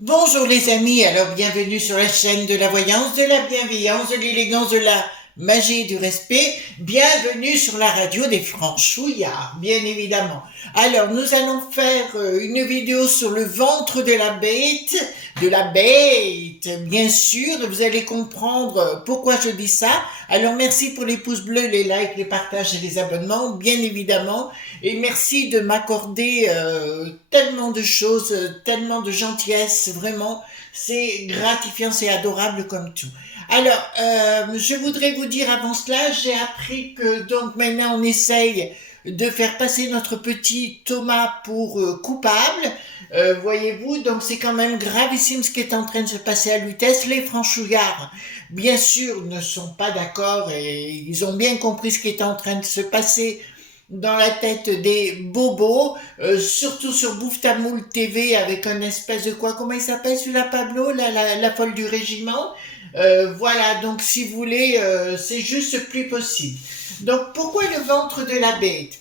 Bonjour les amis, alors bienvenue sur la chaîne de la voyance, de la bienveillance, de l'élégance, de la magie et du respect. Bienvenue sur la radio des franchouillards, bien évidemment. Alors nous allons faire une vidéo sur le ventre de la bête, bien sûr. Vous allez comprendre pourquoi je dis ça. Alors merci pour les pouces bleus, les likes, les partages et les abonnements, bien évidemment. Et merci de m'accorder tellement de choses, tellement de gentillesse, vraiment, c'est gratifiant, c'est adorable comme tout. Alors, je voudrais vous dire avant cela, j'ai appris que donc maintenant on essaye de faire passer notre petit Thomas pour coupable. Voyez-vous, donc c'est quand même gravissime ce qui est en train de se passer à Lutèce. Les franchouillards, bien sûr, ne sont pas d'accord et ils ont bien compris ce qui est en train de se passer dans la tête des bobos, surtout sur Bouffe ta Moule TV avec un espèce de quoi, comment il s'appelle celui-là, Pablo, la folle du régiment. Voilà, donc si vous voulez, c'est juste plus possible. Donc pourquoi le ventre de la bête?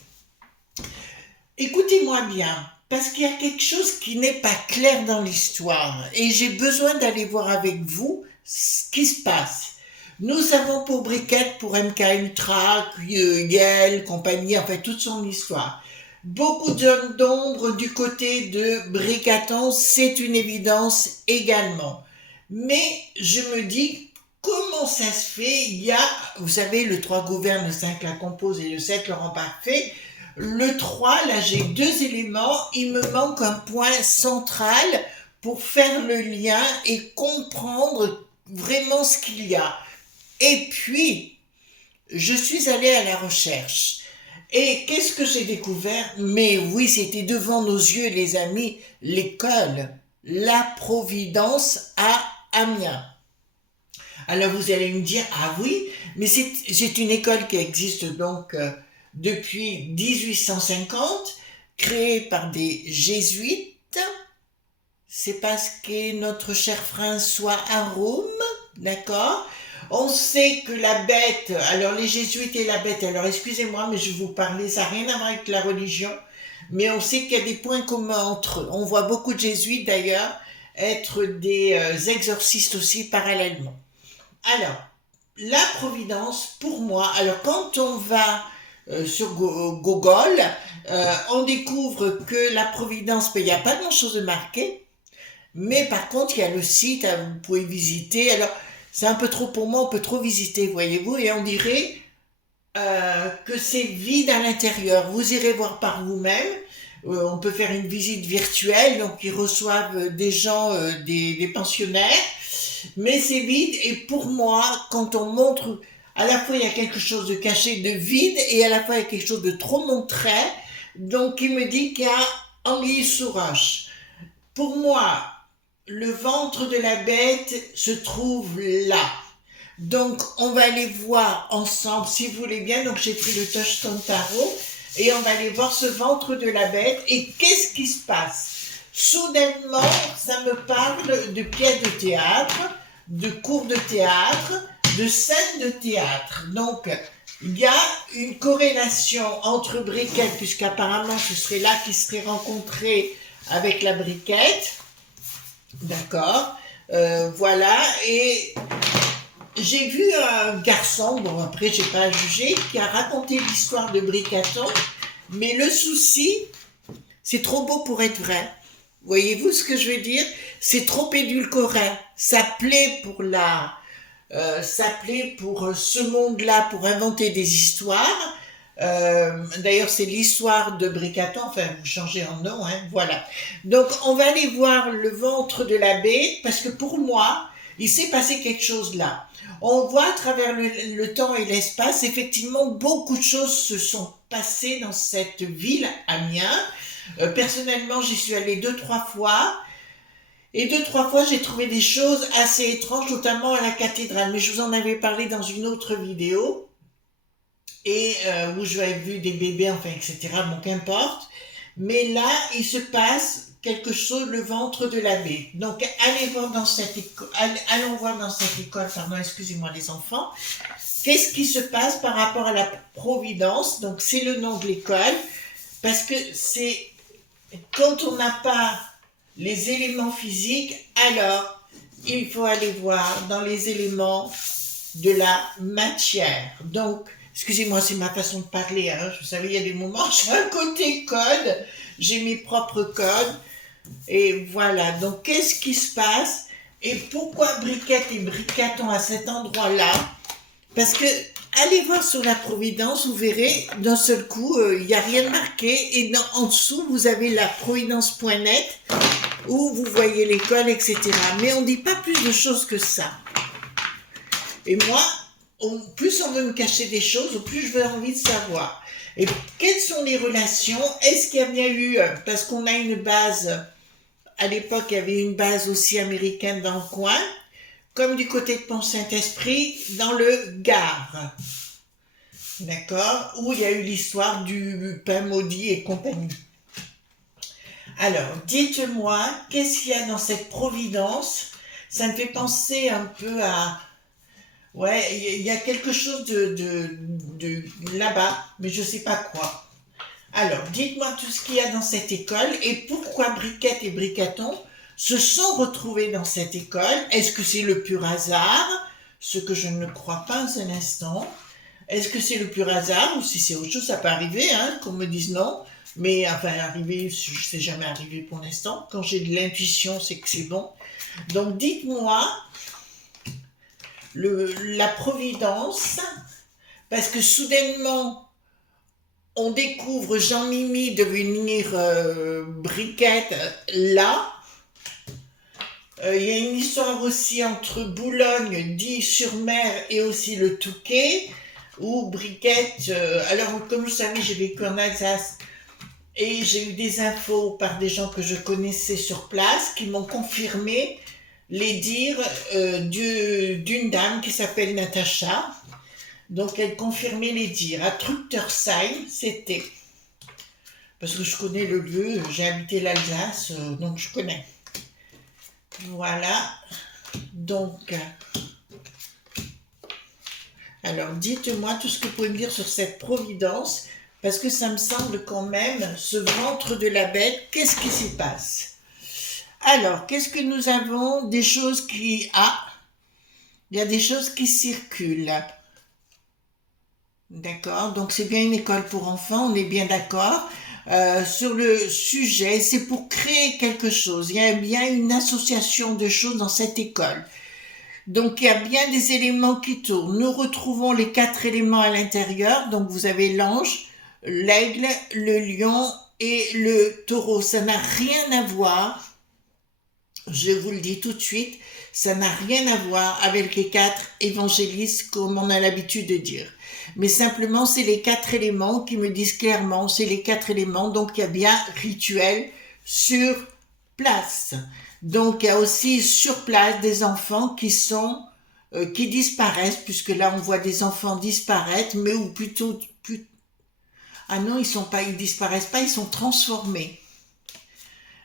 Écoutez-moi bien, parce qu'il y a quelque chose qui n'est pas clair dans l'histoire et j'ai besoin d'aller voir avec vous ce qui se passe. Nous avons pour Briquette, pour MK Ultra, Yel, compagnie, en fait toute son histoire. Beaucoup de zones d'ombre du côté de Bricaton, c'est une évidence également. Mais je me dis, comment ça se fait? Il y a, vous savez, le 3 gouverne, le 5 la compose et le 7 le rend parfait. Le 3, là j'ai deux éléments, il me manque un point central pour faire le lien et comprendre vraiment ce qu'il y a. Et puis, je suis allée à la recherche. Et qu'est-ce que j'ai découvert? Mais oui, c'était devant nos yeux, les amis, l'école, la Providence à Amiens. Alors vous allez me dire, ah oui, mais c'est une école qui existe donc depuis 1850, créée par des jésuites. C'est parce que notre cher François à Rome, d'accord? On sait que la bête, alors les jésuites et la bête, alors excusez-moi, mais je vais vous parler, ça n'a rien à voir avec la religion, mais on sait qu'il y a des points communs entre eux. On voit beaucoup de jésuites d'ailleurs être des exorcistes aussi parallèlement. Alors, la Providence, pour moi, alors quand on va sur Google, on découvre que la Providence, il n'y a pas grand-chose de marqué, mais par contre, il y a le site, vous pouvez visiter. Alors, c'est un peu trop pour moi, on peut trop visiter, voyez-vous, et on dirait que c'est vide à l'intérieur. Vous irez voir par vous-même. On peut faire une visite virtuelle, donc ils reçoivent des gens, des pensionnaires, mais c'est vide. Et pour moi, quand on montre, à la fois il y a quelque chose de caché, de vide, et à la fois il y a quelque chose de trop montré, donc il me dit qu'il y a anguille sous roche. Pour moi, le ventre de la bête se trouve là. Donc, on va aller voir ensemble, si vous voulez bien. Donc, j'ai pris le touchstone tarot et on va aller voir ce ventre de la bête. Et qu'est-ce qui se passe? Soudainement, ça me parle de pièces de théâtre, de cours de théâtre, de scènes de théâtre. Donc, il y a une corrélation entre briquettes, puisqu'apparemment ce serait là qu'ils seraient rencontrés avec la briquette. D'accord. Voilà. Et j'ai vu un garçon, bon après j'ai pas à juger, qui a raconté l'histoire de Bricaton, mais le souci, c'est trop beau pour être vrai. Voyez-vous ce que je veux dire? C'est trop édulcoré. Ça plaît pour ça plaît pour ce monde-là, pour inventer des histoires. D'ailleurs, c'est l'histoire de Bricaton, enfin, vous changez en nom, hein, voilà. Donc, on va aller voir le ventre de la bête, parce que pour moi, il s'est passé quelque chose là. On voit à travers le temps et l'espace, effectivement, beaucoup de choses se sont passées dans cette ville, Amiens. Personnellement, j'y suis allée deux, trois fois. Et deux, trois fois, j'ai trouvé des choses assez étranges, notamment à la cathédrale. Mais je vous en avais parlé dans une autre vidéo, et où j'avais vu des bébés, enfin, etc. Bon, qu'importe. Mais là, il se passe quelque chose, le ventre de la bête. Donc, allons voir dans cette école, pardon, excusez-moi les enfants, qu'est-ce qui se passe par rapport à la Providence. Donc, c'est le nom de l'école, parce que c'est quand on n'a pas les éléments physiques, alors il faut aller voir dans les éléments de la matière. Donc, excusez-moi, c'est ma façon de parler, hein. Vous savez, il y a des moments, j'ai un côté code, j'ai mes propres codes, et voilà. Donc, qu'est-ce qui se passe et pourquoi briquette et bricaton à cet endroit-là? Parce que, allez voir sur la Providence, vous verrez, d'un seul coup, il n'y a rien de marqué, et en dessous, vous avez la providence.net, où vous voyez l'école, etc. Mais on ne dit pas plus de choses que ça. Et moi, plus on veut me cacher des choses, au plus je veux envie de savoir. Et quelles sont les relations? Est-ce qu'il y a bien eu, parce qu'on a une base, à l'époque il y avait une base aussi américaine dans le coin, comme du côté de Pont-Saint-Esprit, dans le Gard. D'accord? Où il y a eu l'histoire du pain maudit et compagnie. Alors, dites-moi, qu'est-ce qu'il y a dans cette Providence? Ça me fait penser un peu à... Ouais, il y a quelque chose de là-bas, mais je ne sais pas quoi. Alors, dites-moi tout ce qu'il y a dans cette école et pourquoi Briquette et Bricaton se sont retrouvés dans cette école. Est-ce que c'est le pur hasard? Ce que je ne crois pas un instant. Est-ce que c'est le pur hasard ou si c'est autre chose? Ça peut arriver, hein, qu'on me dise non. Mais enfin, arriver, je ne sais jamais arrivé pour l'instant. Quand j'ai de l'intuition, c'est que c'est bon. Donc, dites-moi la Providence, parce que soudainement, on découvre Jean-Mimi devenir Briquette là. Il y a une histoire aussi entre Boulogne, Die-sur-Mer et aussi le Touquet, où Briquette... alors, comme vous savez, j'ai vécu en Alsace et j'ai eu des infos par des gens que je connaissais sur place qui m'ont confirmé les dires d'une dame qui s'appelle Natacha. Donc, elle confirmait les dires. À Truttersheim, c'était... Parce que je connais le lieu, j'ai habité l'Alsace, donc je connais. Voilà. Donc, alors, dites-moi tout ce que vous pouvez me dire sur cette Providence, parce que ça me semble quand même, ce ventre de la bête, qu'est-ce qui s'y passe? Alors, qu'est-ce que nous avons? Des choses qui... Ah, il y a des choses qui circulent. D'accord, donc c'est bien une école pour enfants, on est bien d'accord. Sur le sujet, c'est pour créer quelque chose. Il y a bien une association de choses dans cette école. Donc il y a bien des éléments qui tournent. Nous retrouvons les 4 éléments à l'intérieur. Donc vous avez l'ange, l'aigle, le lion et le taureau. Ça n'a rien à voir, je vous le dis tout de suite, ça n'a rien à voir avec les 4 évangélistes comme on a l'habitude de dire. Mais simplement, c'est les 4 éléments qui me disent clairement, c'est les 4 éléments, donc il y a bien rituel sur place. Donc il y a aussi sur place des enfants qui disparaissent, puisque là on voit des enfants disparaître, mais ou plutôt, ah non, ils disparaissent pas, ils sont transformés.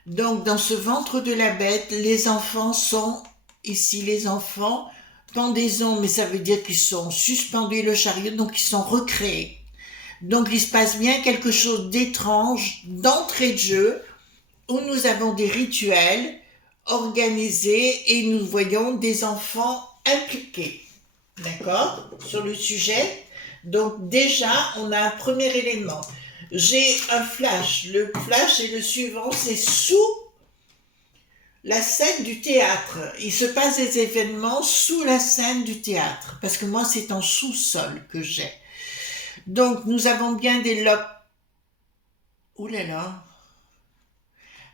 Donc dans ce ventre de la bête, les enfants sont ici, les enfants pendaison, mais ça veut dire qu'ils sont suspendus le chariot, donc ils sont recréés. Donc il se passe bien quelque chose d'étrange d'entrée de jeu, où nous avons des rituels organisés et nous voyons des enfants impliqués. D'accord? Sur le sujet. Donc déjà, on a un premier élément. J'ai un flash. Le flash est le suivant, c'est sous la scène du théâtre. Il se passe des événements sous la scène du théâtre, parce que moi c'est en sous-sol que j'ai. Donc nous avons bien des lobes. Ouh là là.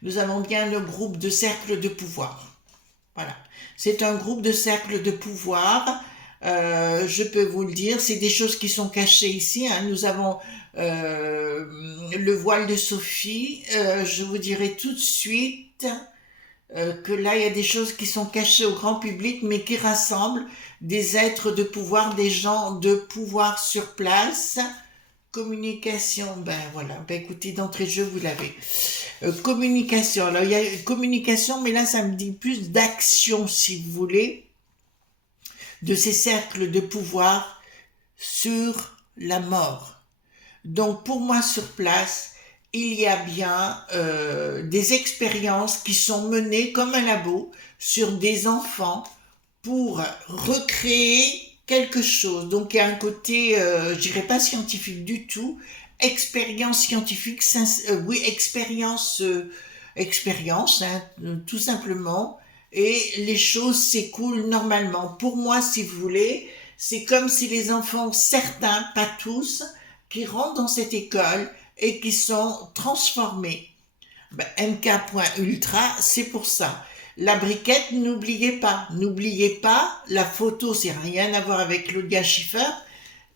Nous avons bien le groupe de cercle de pouvoir. Voilà. C'est un groupe de cercle de pouvoir. Je peux vous le dire, c'est des choses qui sont cachées ici. Hein. Nous avons le voile de Sophie. Je vous dirai tout de suite que là, il y a des choses qui sont cachées au grand public, mais qui rassemblent des êtres de pouvoir, des gens de pouvoir sur place. Communication, ben voilà, ben écoutez, d'entrée de jeu, vous l'avez. Communication, alors il y a communication, mais là, ça me dit plus d'action, si vous voulez, de ces cercles de pouvoir sur la mort. Donc, pour moi, sur place, il y a bien des expériences qui sont menées comme un labo sur des enfants pour recréer quelque chose. Donc il y a un côté, je dirais pas scientifique du tout, expérience scientifique, oui, expérience, hein, tout simplement. Et les choses s'écoulent normalement. Pour moi, si vous voulez, c'est comme si les enfants, certains, pas tous, qui rentrent dans cette école et qui sont transformés. Ben, MK.ultra, c'est pour ça. La briquette, n'oubliez pas, la photo, c'est rien à voir avec Claudia Schiffer,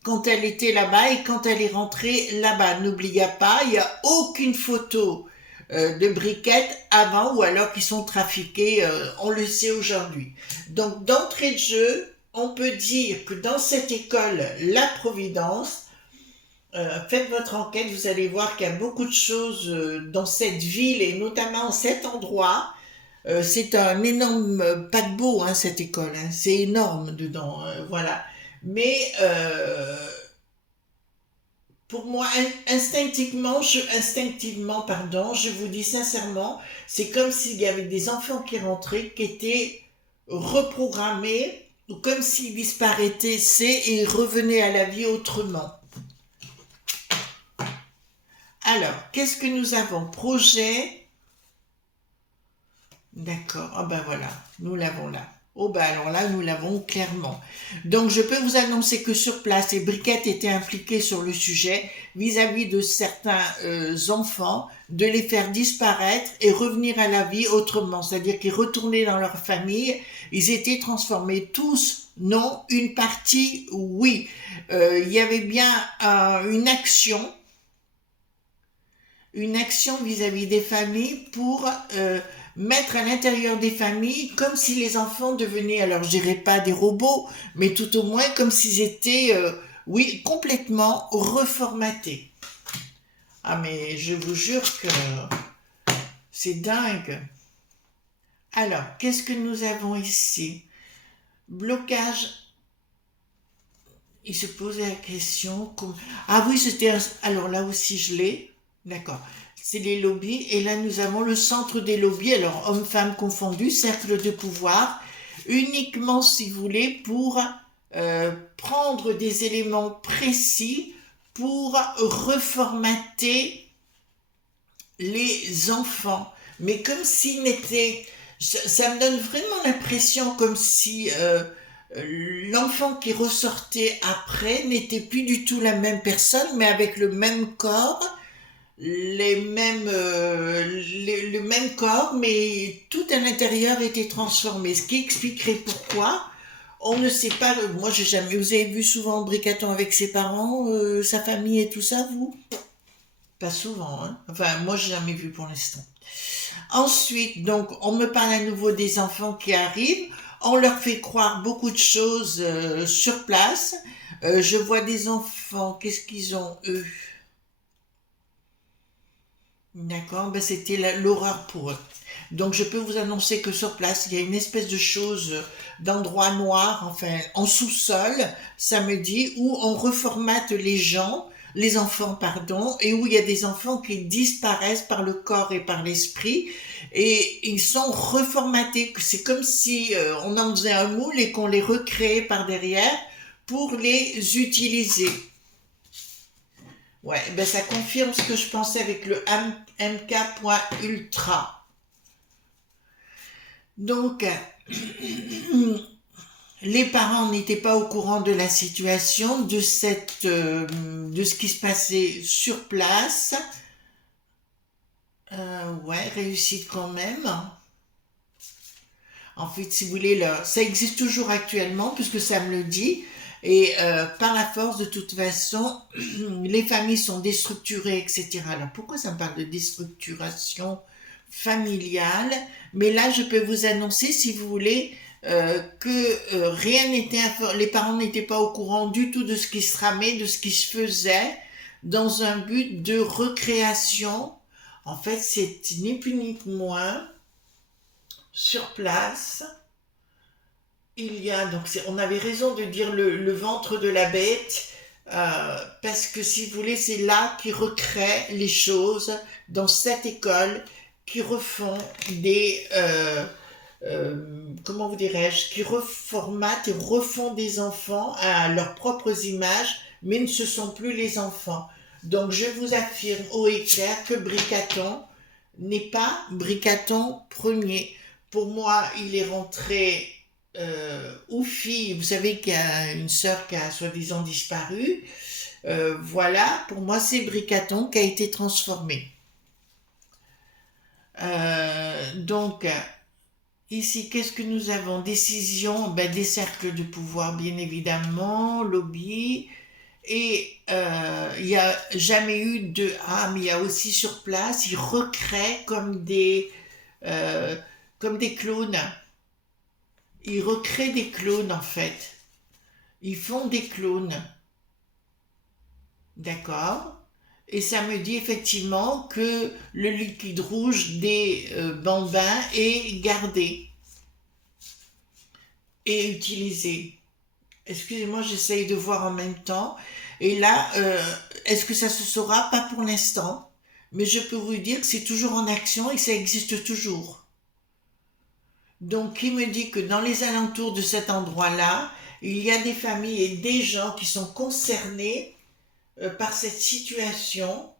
quand elle était là-bas et quand elle est rentrée là-bas. N'oubliez pas, il n'y a aucune photo de briquettes avant ou alors qui sont trafiquées, on le sait aujourd'hui. Donc d'entrée de jeu, on peut dire que dans cette école, la Providence, faites votre enquête, vous allez voir qu'il y a beaucoup de choses dans cette ville et notamment cet endroit. C'est un énorme paquebot, hein, cette école. Hein. C'est énorme dedans, voilà. Mais pour moi, instinctivement, je vous dis sincèrement, c'est comme s'il y avait des enfants qui rentraient, qui étaient reprogrammés, ou comme s'ils disparaissaient et revenaient à la vie autrement. Alors, qu'est-ce que nous avons? Projet. D'accord. Ah ben voilà, nous l'avons là. Oh ben alors là, nous l'avons clairement. Donc je peux vous annoncer que sur place, les briquettes étaient impliquées sur le sujet vis-à-vis de certains enfants, de les faire disparaître et revenir à la vie autrement. C'est-à-dire qu'ils retournaient dans leur famille, ils étaient transformés tous. Non, une partie, oui. Il y avait bien une action vis-à-vis des familles pour mettre à l'intérieur des familles comme si les enfants devenaient, alors je dirais pas des robots, mais tout au moins comme s'ils étaient, oui, complètement reformatés. Ah mais je vous jure que c'est dingue. Alors, qu'est-ce que nous avons ici? Blocage. Il se posait la question. Ah oui, alors là aussi je l'ai. D'accord. C'est les lobbies. Et là, nous avons le centre des lobbies. Alors, hommes-femmes confondus, cercle de pouvoir. Uniquement, si vous voulez, pour prendre des éléments précis pour reformater les enfants. Mais comme s'ils n'étaient... Ça me donne vraiment l'impression comme si l'enfant qui ressortait après n'était plus du tout la même personne, mais avec le même corps, le même corps, mais tout à l'intérieur était transformé. Ce qui expliquerait pourquoi, on ne sait pas. Moi, j'ai jamais. Vous avez vu souvent Bricaton avec ses parents, sa famille et tout ça, vous? Pas souvent, hein. Enfin, moi, j'ai jamais vu pour l'instant. Ensuite, donc, on me parle à nouveau des enfants qui arrivent. On leur fait croire beaucoup de choses sur place. Je vois des enfants. Qu'est-ce qu'ils ont, eux? D'accord, ben c'était l'horreur pour eux. Donc je peux vous annoncer que sur place, il y a une espèce de chose d'endroit noir, enfin en sous-sol, samedi, où on reformate les enfants, pardon, et où il y a des enfants qui disparaissent par le corps et par l'esprit, et ils sont reformatés. C'est comme si on en faisait un moule et qu'on les recréait par derrière pour les utiliser. Ouais, ben ça confirme ce que je pensais avec le MK.ultra. Donc, les parents n'étaient pas au courant de la situation, de ce qui se passait sur place. Ouais, réussite quand même. En fait, si vous voulez, ça existe toujours actuellement, puisque ça me le dit. Et par la force, de toute façon, les familles sont déstructurées, etc. Alors pourquoi ça me parle de déstructuration familiale? Mais là, je peux vous annoncer, si vous voulez, que rien n'était les parents n'étaient pas au courant du tout de ce qui se tramait, de ce qui se faisait, dans un but de recréation. En fait, c'est ni plus ni moins sur place. Il y a, donc on avait raison de dire le ventre de la bête. parce que si vous voulez, c'est là qu'ils recréent les choses, dans cette école, qui refont comment vous dirais-je, qui reformatent et refont des enfants à leurs propres images, mais ne se sont plus les enfants. Donc je vous affirme haut et clair que Bricaton n'est pas Bricaton premier. Pour moi, il est rentré ou fille, vous savez qu'il y a une sœur qui a soi-disant disparu. Voilà, pour moi, c'est Bricaton qui a été transformé. Donc, ici, qu'est-ce que nous avons? Décision, ben, des cercles de pouvoir, bien évidemment, lobby. Et il n'y a jamais eu de... Ah, mais il y a aussi sur place, ils recréent euh, comme des clones. Ils recréent des clones, en fait. Ils font des clones. D'accord? Et ça me dit effectivement que le liquide rouge des bambins est gardé et utilisé. Excusez-moi, j'essaye de voir en même temps. Et là, est-ce que ça se saura? Pas pour l'instant. Mais je peux vous dire que c'est toujours en action et ça existe toujours. Donc, qui me dit que dans les alentours de cet endroit-là, il y a des familles et des gens qui sont concernés par cette situation.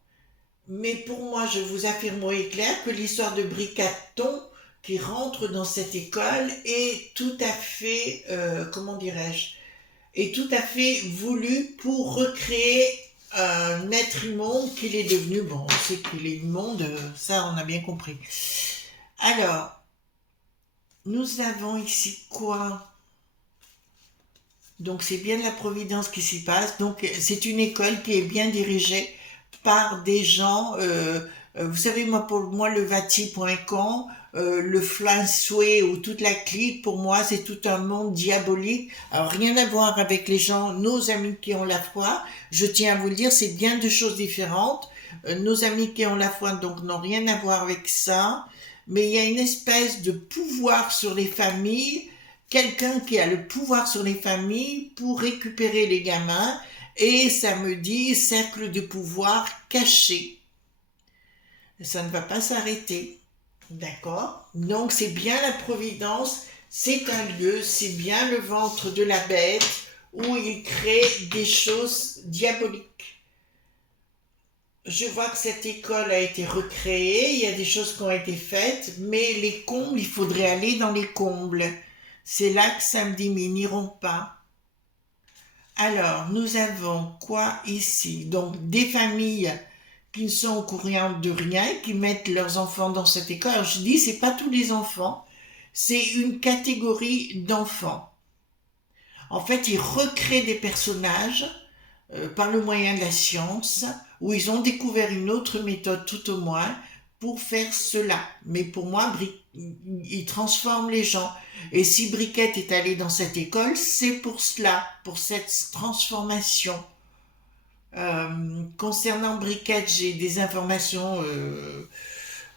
Mais pour moi, je vous affirme haut et clair que l'histoire de Bricaton qui rentre dans cette école est tout à fait, comment dirais-je, est tout à fait voulu pour recréer un être immonde qu'il est devenu. Bon, on sait qu'il est immonde, ça on a bien compris. Alors, nous avons ici quoi? Donc c'est bien de la providence qui s'y passe. Donc c'est une école qui est bien dirigée par des gens, vous savez, moi, pour moi, le vati.com, le Flansoué ou toute la clique, pour moi, c'est tout un monde diabolique. Alors, rien à voir avec les gens, nos amis qui ont la foi. Je tiens à vous le dire, c'est bien deux choses différentes. Nos amis qui ont la foi, donc, n'ont rien à voir avec ça. Mais il y a une espèce de pouvoir sur les familles, quelqu'un qui a le pouvoir sur les familles pour récupérer les gamins. Et ça me dit cercle de pouvoir caché. Ça ne va pas s'arrêter. D'accord? Donc c'est bien la providence, c'est un lieu, c'est bien le ventre de la bête où il crée des choses diaboliques. Je vois que cette école a été recréée, il y a des choses qui ont été faites, mais les combles, il faudrait aller dans les combles. C'est là que ça me dit, mais ils n'iront pas. Alors, nous avons quoi ici? Donc, des familles qui ne sont au courant de rien, qui mettent leurs enfants dans cette école. Alors, je dis, c'est pas tous les enfants, c'est une catégorie d'enfants. En fait, ils recréent des personnages par le moyen de la science, où ils ont découvert une autre méthode tout au moins pour faire cela. Mais pour moi, ils transforment les gens. Et si Briquette est allée dans cette école, c'est pour cela, pour cette transformation. Concernant Briquette, j'ai des informations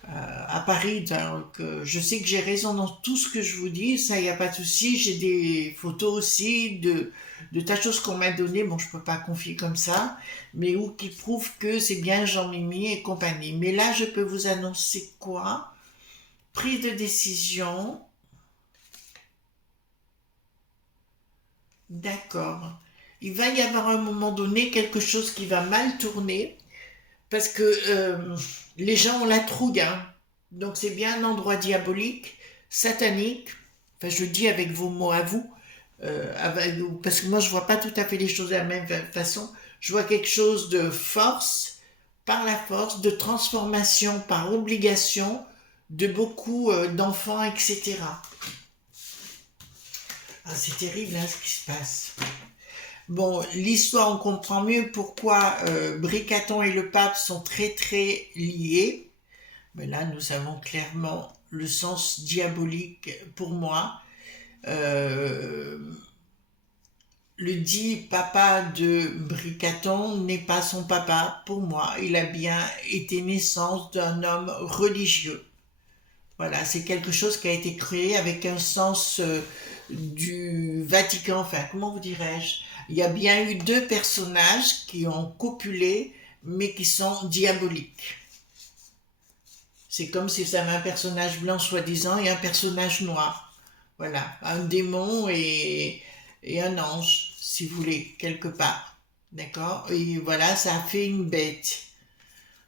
à Paris, donc je sais que j'ai raison dans tout ce que je vous dis, ça, il n'y a pas de souci. J'ai des photos aussi de tas de choses qu'on m'a données, bon, je ne peux pas confier comme ça, mais où qui prouvent que c'est bien Jean-Mimi et compagnie. Mais là, je peux vous annoncer quoi? Prise de décision. D'accord. Il va y avoir à un moment donné quelque chose qui va mal tourner parce que les gens ont la trouille, hein. Donc c'est bien un endroit diabolique, satanique. Enfin, je le dis avec vos mots à vous, parce que moi je vois pas tout à fait les choses de la même façon. Je vois quelque chose de force, par la force, de transformation par obligation de beaucoup d'enfants, etc. Ah, c'est terrible hein, ce qui se passe. Bon, l'histoire, on comprend mieux pourquoi Bricaton et le pape sont très très liés. Mais là, nous avons clairement le sens diabolique pour moi. Euh, le dit papa de Bricaton n'est pas son papa pour moi. Il a bien été naissance d'un homme religieux. Voilà, c'est quelque chose qui a été créé avec un sens du Vatican, enfin comment vous dirais-je, il y a bien eu deux personnages qui ont copulé, mais qui sont diaboliques. C'est comme si vous avez un personnage blanc soi-disant et un personnage noir. Voilà, un démon et un ange, si vous voulez, quelque part. D'accord. Et voilà, ça a fait une bête.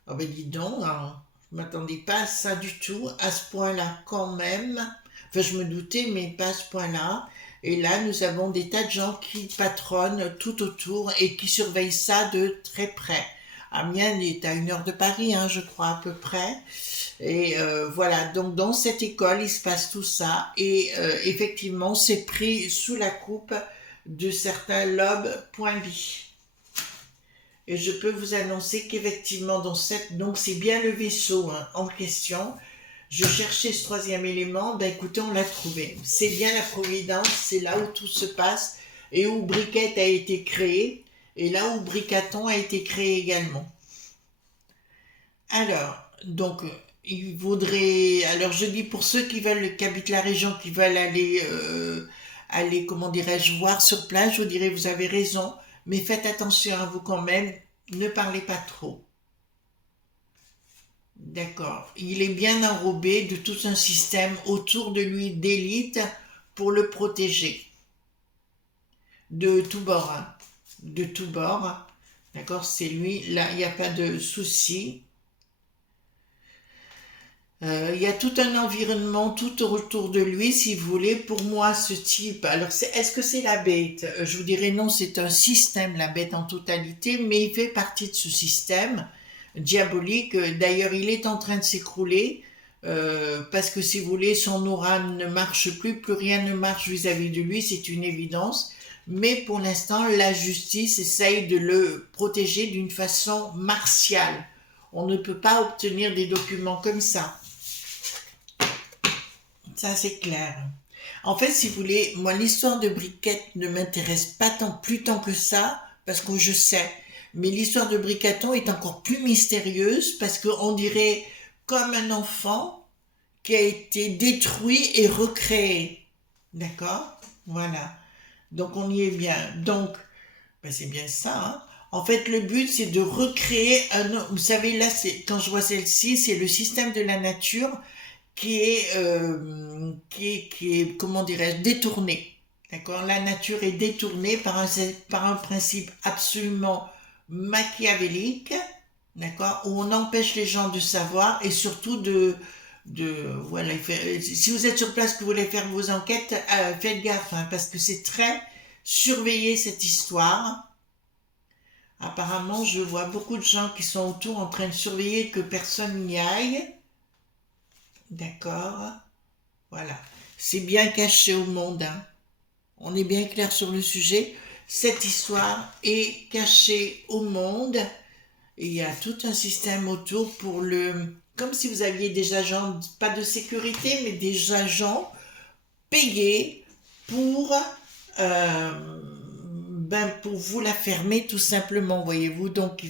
Oh ben dis donc, hein, je ne m'attendais pas à ça du tout, à ce point-là quand même. Enfin, je me doutais, mais pas à ce point-là. Et là, nous avons des tas de gens qui patronnent tout autour et qui surveillent ça de très près. Amiens est à 1 heure de Paris, hein, je crois, à peu près. Et voilà, donc dans cette école, il se passe tout ça. Et effectivement, c'est pris sous la coupe de certains lobes point B. Et je peux vous annoncer qu'effectivement, donc c'est bien le vaisseau hein, en question. Je cherchais ce troisième élément, ben écoutez, on l'a trouvé. C'est bien la Providence, c'est là où tout se passe et où Briquette a été créé et là où Bricaton a été créé également. Alors, donc, il vaudrait. Alors, je dis pour ceux qui habitent la région, qui veulent aller, comment dirais-je, voir sur place, je vous dirais, vous avez raison, mais faites attention à vous quand même, ne parlez pas trop. D'accord. Il est bien enrobé de tout un système autour de lui d'élite pour le protéger. De tout bord. Hein. De tout bord. D'accord, c'est lui. Là, il n'y a pas de souci. Il y a tout un environnement tout autour de lui, si vous voulez. Pour moi, ce type, alors est-ce que c'est la bête? Je vous dirais non, c'est un système, la bête en totalité, mais il fait partie de ce système diabolique. D'ailleurs, il est en train de s'écrouler parce que, si vous voulez, son aura ne marche plus rien ne marche vis-à-vis de lui, c'est une évidence. Mais pour l'instant, la justice essaye de le protéger d'une façon martiale. On ne peut pas obtenir des documents comme ça. Ça, c'est clair. En fait, si vous voulez, moi, l'histoire de Briquette ne m'intéresse pas plus tant que ça, parce que je sais. Mais l'histoire de Bricaton est encore plus mystérieuse, parce qu'on dirait comme un enfant qui a été détruit et recréé. D'accord? Voilà. Donc, on y est bien. Donc, ben, c'est bien ça, hein. En fait, le but, c'est de recréer un... Vous savez, là, quand je vois celle-ci, c'est le système de la nature qui est, comment dirais-je, détourné. D'accord? La nature est détournée par un principe absolument machiavélique, d'accord? Où on empêche les gens de savoir et surtout voilà, si vous êtes sur place, que vous voulez faire vos enquêtes, faites gaffe, hein, parce que c'est très surveillé cette histoire. Apparemment, je vois beaucoup de gens qui sont autour en train de surveiller que personne n'y aille. D'accord. Voilà. C'est bien caché au monde. Hein. On est bien clair sur le sujet. Cette histoire est cachée au monde. Et il y a tout un système autour pour comme si vous aviez des agents, pas de sécurité, mais des agents payés pour pour vous la fermer tout simplement, voyez-vous. Donc,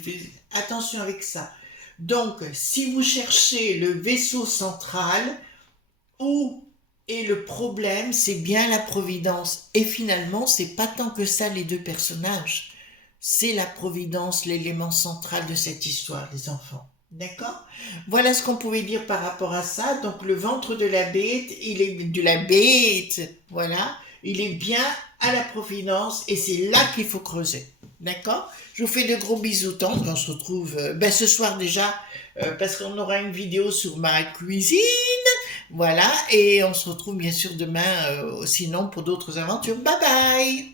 attention avec ça. Donc, si vous cherchez le vaisseau central, où est le problème, c'est bien la Providence. Et finalement, c'est pas tant que ça les deux personnages. C'est la Providence, l'élément central de cette histoire, les enfants. D'accord? Voilà ce qu'on pouvait dire par rapport à ça. Donc, le ventre de la bête, voilà, il est bien à la Providence et c'est là qu'il faut creuser. D'accord? Je vous fais de gros bisous tendres. On se retrouve ce soir déjà parce qu'on aura une vidéo sur ma cuisine. Voilà. Et on se retrouve bien sûr demain sinon pour d'autres aventures. Bye bye!